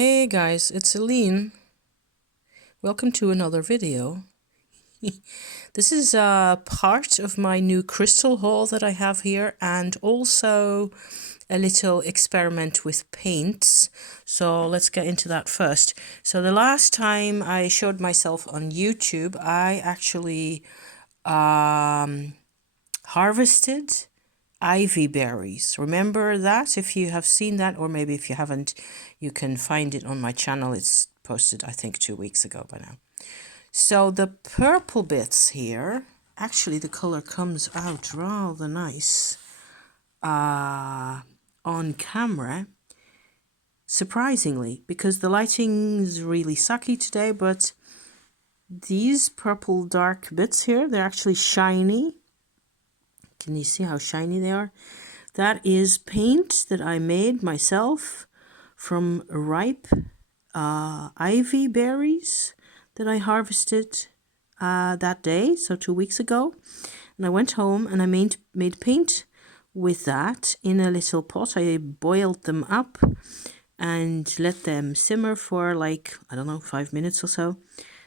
Hey guys, it's Aline. Welcome to another video. This is part of my new crystal haul that I have here, and also a little experiment with paints. So let's get into that first. So the last time I showed myself on YouTube, I actually harvested ivy berries. Remember that? If you have seen that, or maybe if you haven't, you can find it on my channel. It's posted, I think, 2 weeks ago by now. So the purple bits here, actually the color comes out rather nice on camera, surprisingly, because the lighting's really sucky today, but these purple dark bits here, they're actually shiny. Can you see how shiny they are? That is paint that I made myself from ripe ivy berries that I harvested that day, so 2 weeks ago. And I went home and I made paint with that in a little pot. I boiled them up and let them simmer for like, I don't know, 5 minutes or so.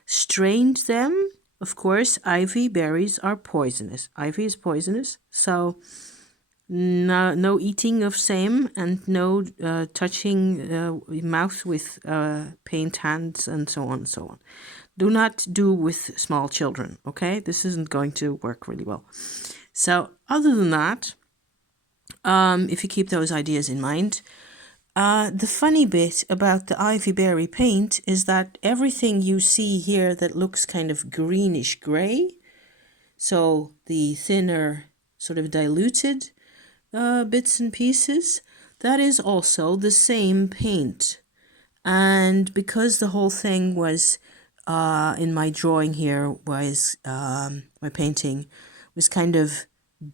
Strained them. Of course, ivy berries are poisonous. Ivy is poisonous, so no eating of same, and no touching mouth with paint hands and so on and so on. Do not do with small children, okay? This isn't going to work really well. So other than that, if you keep those ideas in mind, the funny bit about the ivy berry paint is that everything you see here that looks kind of greenish gray, so the thinner sort of diluted bits and pieces, that is also the same paint. And because the whole thing was in my drawing here was my painting was kind of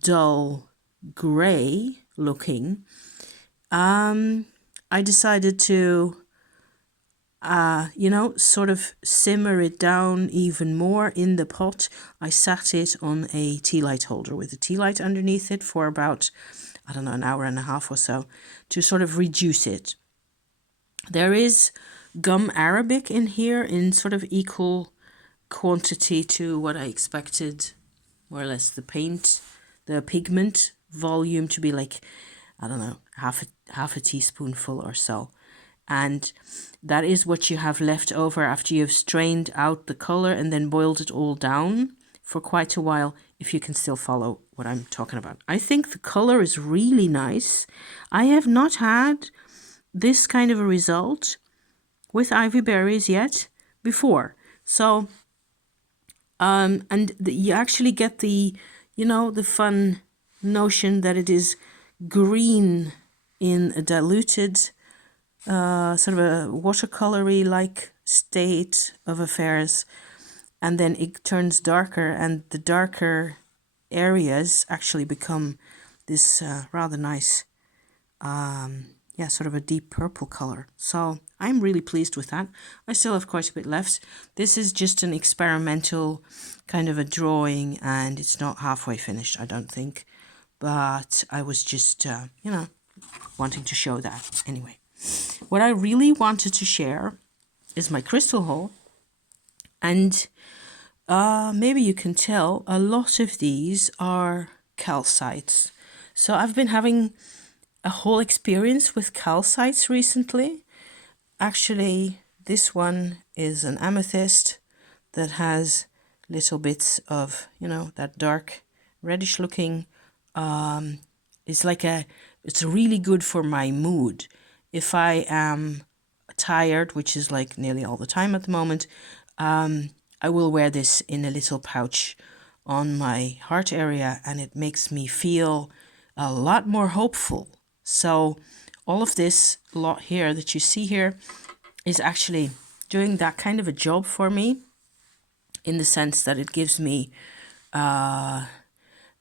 dull gray looking, I decided to sort of simmer it down even more in the pot. I sat it on a tea light holder with a tea light underneath it for about, I don't know, an hour and a half or so to sort of reduce it. There is gum arabic in here in sort of equal quantity to what I expected, more or less, the pigment volume to be like, I don't know, half a teaspoonful or so. And that is what you have left over after you've strained out the color and then boiled it all down for quite a while, if you can still follow what I'm talking about. I think the color is really nice. I have not had this kind of a result with ivy berries yet before. So, you actually get the fun notion that it is green in a diluted, sort of a watercolory like state of affairs, and then it turns darker, and the darker areas actually become this rather nice, sort of a deep purple color. So I'm really pleased with that. I still have quite a bit left. This is just an experimental kind of a drawing, and it's not halfway finished, I don't think. But I was just, wanting to show that. Anyway, what I really wanted to share is my crystal haul. And maybe you can tell a lot of these are calcites. So I've been having a whole experience with calcites recently. Actually, this one is an amethyst that has little bits of, that dark reddish looking. It's really good for my mood. If I am tired, which is like nearly all the time at the moment, I will wear this in a little pouch on my heart area, and it makes me feel a lot more hopeful. So all of this lot here that you see here is actually doing that kind of a job for me, in the sense that it gives me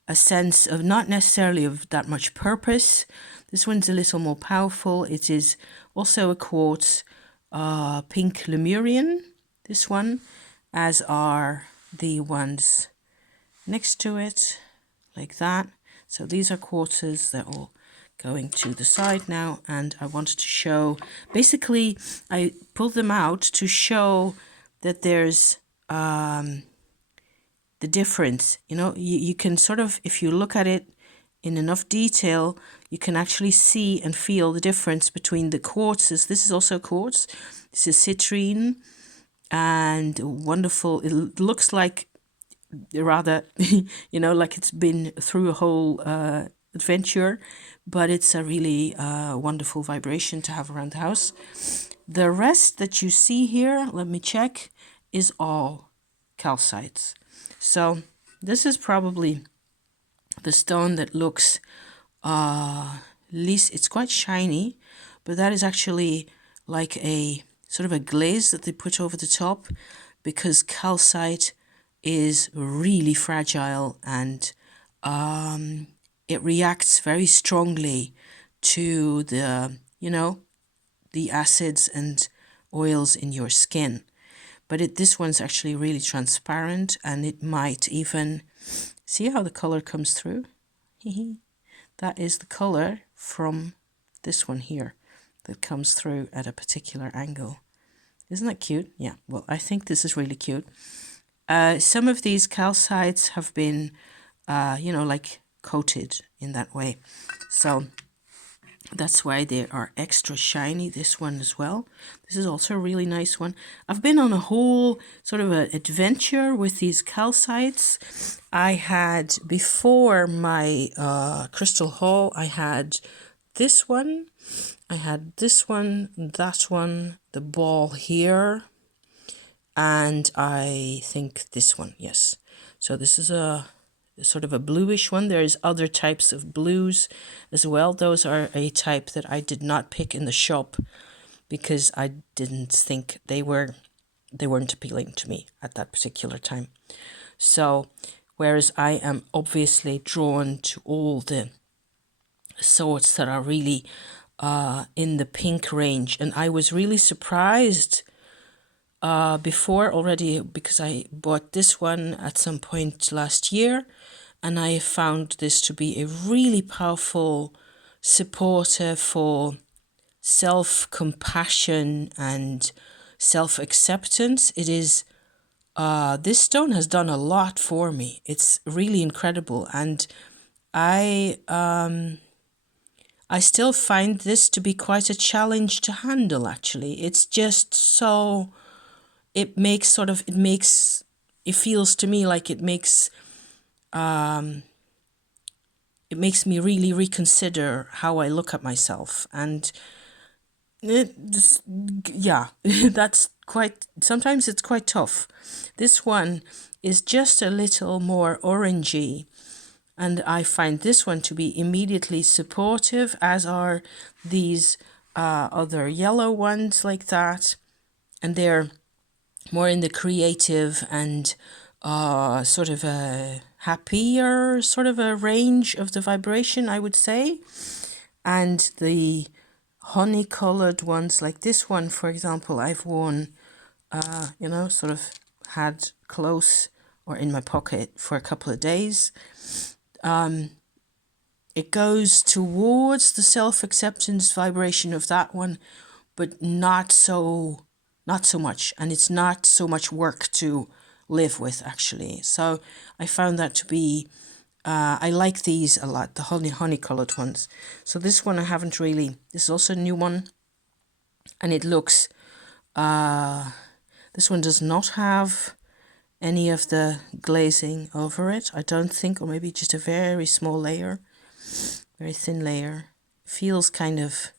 a sense of not necessarily of that much purpose. This one's a little more powerful. It is also a quartz, pink Lemurian, this one, as are the ones next to it, like that. So these are quartzes. They're all going to the side now, and I wanted to show, basically I pulled them out to show that there's the difference. You know, you can sort of, if you look at it in enough detail, you can actually see and feel the difference between the quartzes. This is also quartz. This is citrine, and wonderful. It looks like rather, you know, like it's been through a whole adventure, but it's a really wonderful vibration to have around the house. The rest that you see here, let me check, is all calcites. So this is probably the stone that looks least, it's quite shiny, but that is actually like a sort of a glaze that they put over the top, because calcite is really fragile, and it reacts very strongly to the, you know, the acids and oils in your skin. But this one's actually really transparent, and it might even, see how the color comes through? That is the color from this one here that comes through at a particular angle. Isn't that cute? Yeah, well, I think this is really cute. Some of these calcites have been, you know, like coated in that way. So that's why they are extra shiny. This one as well. This is also a really nice one. I've been on a whole sort of an adventure with these calcites. I had, before my crystal haul, I had this one. I had this one, that one, the ball here, and I think this one, yes. So this is a sort of a bluish one. There's other types of blues as well. Those are a type that I did not pick in the shop because I didn't think they weren't appealing to me at that particular time. So whereas I am obviously drawn to all the sorts that are really in the pink range, and I was really surprised before already, because I bought this one at some point last year, and I found this to be a really powerful supporter for self-compassion and self-acceptance. It is, this stone has done a lot for me. It's really incredible, and I still find this to be quite a challenge to handle, actually. It's just so, it feels to me like it makes me really reconsider how I look at myself. And yeah, that's quite, sometimes it's quite tough. This one is just a little more orangey, and I find this one to be immediately supportive, as are these other yellow ones like that. And they're more in the creative and sort of a happier sort of a range of the vibration, I would say. And the honey-colored ones, like this one, for example, I've worn, you know, sort of had close or in my pocket for a couple of days. It goes towards the self-acceptance vibration of that one, but not so much, and it's not so much work to live with, actually. So I found that to be, I like these a lot, the honey colored ones. So this one I haven't really, this is also a new one, and it looks, this one does not have any of the glazing over it, I don't think, or maybe just a very small layer, very thin layer. Feels kind of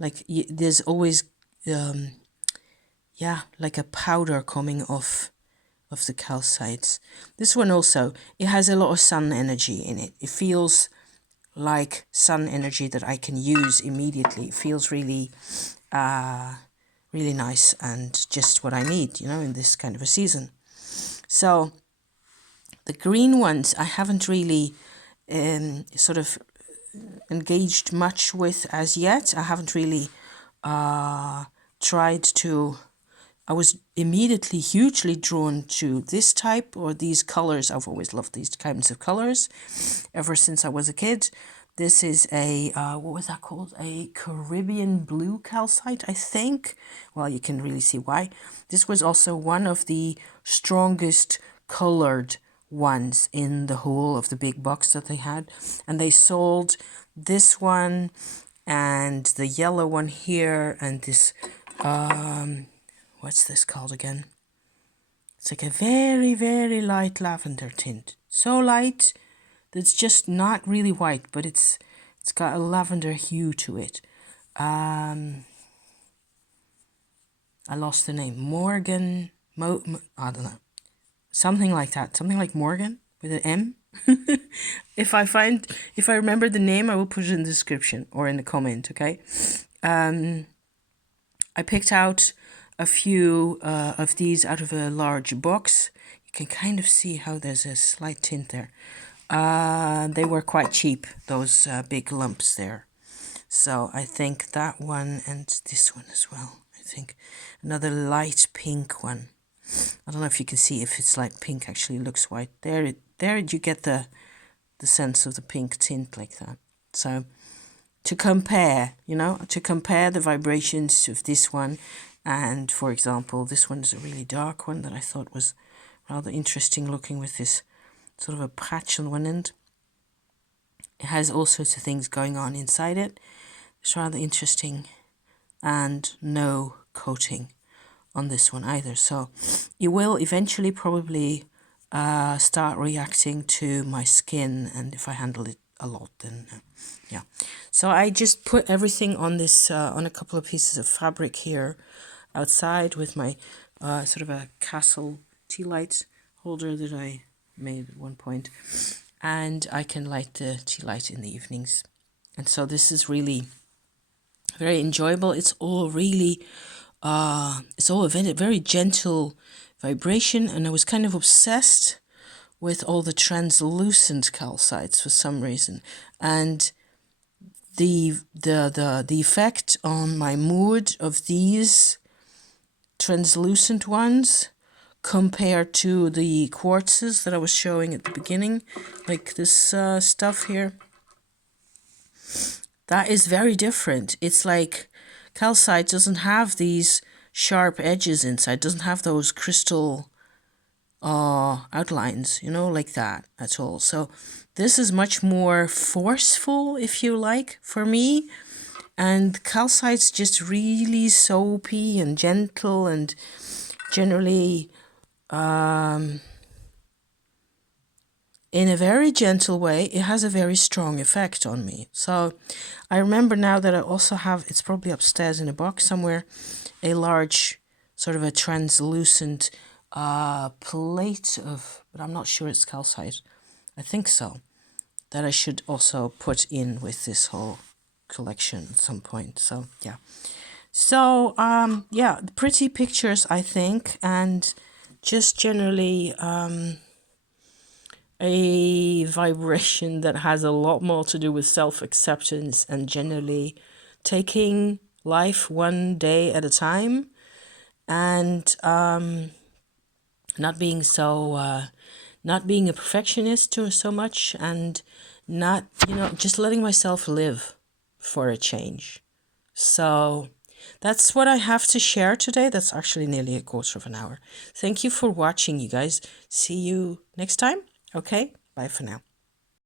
like there's always yeah, like a powder coming off of the calcites. This one also, it has a lot of sun energy in it. It feels like sun energy that I can use immediately. It feels really, really nice and just what I need, you know, in this kind of a season. So the green ones I haven't really sort of engaged much with as yet. I haven't really tried to, I was immediately hugely drawn to this type or these colors. I've always loved these kinds of colors ever since I was a kid. This is a, what was that called? A Caribbean blue calcite, I think. Well, you can really see why. This was also one of the strongest colored ones in the whole of the big box that they had. And they sold this one and the yellow one here and this, what's this called again? It's like a very, very light lavender tint. So light that's just not really white, but it's got a lavender hue to it. I lost the name. Morgan, I don't know. Something like that. Something like Morgan with an M. If I remember the name, I will put it in the description or in the comment, okay? I picked out a few of these out of a large box. You can kind of see how there's a slight tint there. They were quite cheap, those big lumps there. So I think that one and this one as well. I think another light pink one. I don't know if you can see if it's light pink actually looks white. There you get the sense of the pink tint like that. So to compare, to compare the vibrations of this one and, for example, this one is a really dark one that I thought was rather interesting looking with this sort of a patch on one end. It has all sorts of things going on inside it. It's rather interesting, and no coating on this one either. So it will eventually probably start reacting to my skin, and if I handle it a lot, then yeah. So I just put everything on this on a couple of pieces of fabric here outside with my sort of a Castle tea light holder that I made at one point, and I can light the tea light in the evenings. And so this is really very enjoyable. It's all really it's all a very gentle vibration, and I was kind of obsessed with all the translucent calcites for some reason, and the effect on my mood of these translucent ones compared to the quartzes that I was showing at the beginning, like this stuff here, that is very different. It's like calcite doesn't have these sharp edges inside, doesn't have those crystal outlines, like that at all. So this is much more forceful, if you like, for me. And calcite's just really soapy and gentle and generally in a very gentle way. It has a very strong effect on me. So I remember now that I also have, it's probably upstairs in a box somewhere, a large sort of a translucent plate of, but I'm not sure it's calcite. I think so. That I should also put in with this whole collection at some point. So yeah. So yeah, pretty pictures, I think, and just generally a vibration that has a lot more to do with self-acceptance and generally taking life one day at a time, and not being not being a perfectionist so much, and not, just letting myself live for a change. So that's what I have to share today. That's actually nearly a quarter of an hour. Thank you for watching, you guys. See you next time. Okay, bye for now.